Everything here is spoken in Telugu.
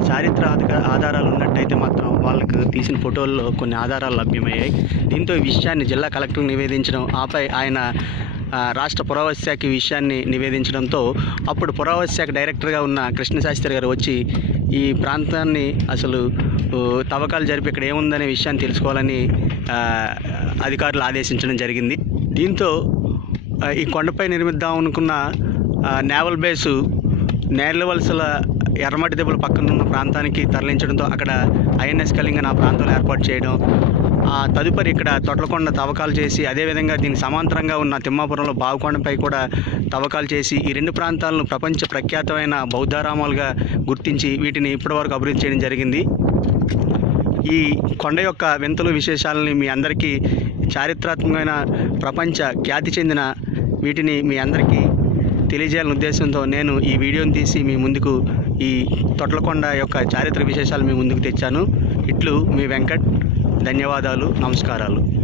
కొన్ని చారిత్రక ఆధారాలు ఉన్నట్టయితే మాత్రం వాళ్ళకు తీసిన ఫోటోల్లో కొన్ని ఆధారాలు లభ్యమయ్యాయి. దీంతో ఈ విషయాన్ని జిల్లా కలెక్టర్కి నివేదించడం, ఆపై ఆయన రాష్ట్ర పురావస్తు శాఖ ఈ విషయాన్ని నివేదించడంతో అప్పుడు పురావస్తు శాఖ డైరెక్టర్గా ఉన్న కృష్ణశాస్త్రి గారు వచ్చి ఈ ప్రాంతాన్ని అసలు తవ్వకాలు జరిపి ఇక్కడ ఏముందనే విషయాన్ని తెలుసుకోవాలని అధికారులు ఆదేశించడం జరిగింది. దీంతో ఈ కొండపై నిర్మిద్దాం అనుకున్న నేవల్ బేసు నేర్లవలసల ఎర్రమట్టి దెబ్బల పక్కన ఉన్న ప్రాంతానికి తరలించడంతో అక్కడ ఐఎన్ఎస్ కళింగన్ ఆ ప్రాంతంలో ఏర్పాటు చేయడం, తదుపరి ఇక్కడ తొట్లకొండ తవ్వకాలు చేసి, అదేవిధంగా దీనికి సమాంతరంగా ఉన్న తిమ్మాపురంలో బావుకొండపై కూడా తవ్వకాలు చేసి ఈ రెండు ప్రాంతాలను ప్రపంచ ప్రఖ్యాతమైన బౌద్ధారామాలుగా గుర్తించి వీటిని ఇప్పటివరకు అభివృద్ధి చేయడం జరిగింది. ఈ కొండ యొక్క వింతలు విశేషాలని మీ అందరికీ, చారిత్రాత్మకమైన ప్రపంచ ఖ్యాతి చెందిన వీటిని మీ అందరికీ తెలియజేయాలనే ఉద్దేశంతో నేను ఈ వీడియోని తీసి మీ ముందుకు ఈ తొట్లకొండ యొక్క చారిత్రక విశేషాలు మీ ముందుకు తెచ్చాను. ఇట్లు మీ వెంకట్. ధన్యవాదాలు, నమస్కారాలు.